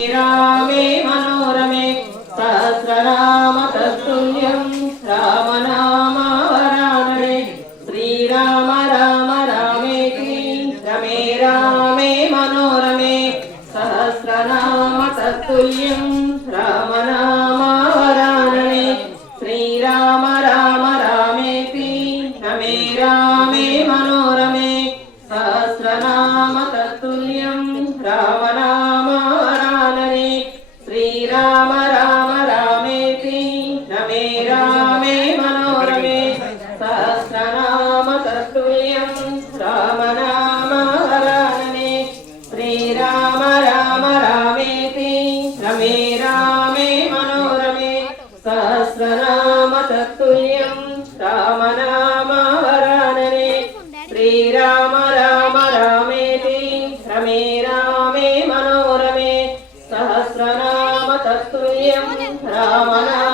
रामे मनोरमे सहस्रनाम तत्तुल्यं रामनामावरानने श्रीराम राम रामेति रमे रामे मनोरमे सहस्रनाम तत्तुल्यं रामनामावरानने श्रीराम राम रामेति रमे रामे मनोरमे सहस्रनाम तत्तुल्यं रामनामावरानने श्रीराम राम रामेति रमे रामे मनोरमे सहस्रनाम तत्तुल्यं रामनामावरानने श्रीराम राम रामेति रमे रामे मनोरमे सहस्रनाम तत्तुल्यं रामनामावरानने श्रीराम राम रामेति रमे रामे मनोरमे सहस्रनाम तत्तुल्यं रामनामावरानने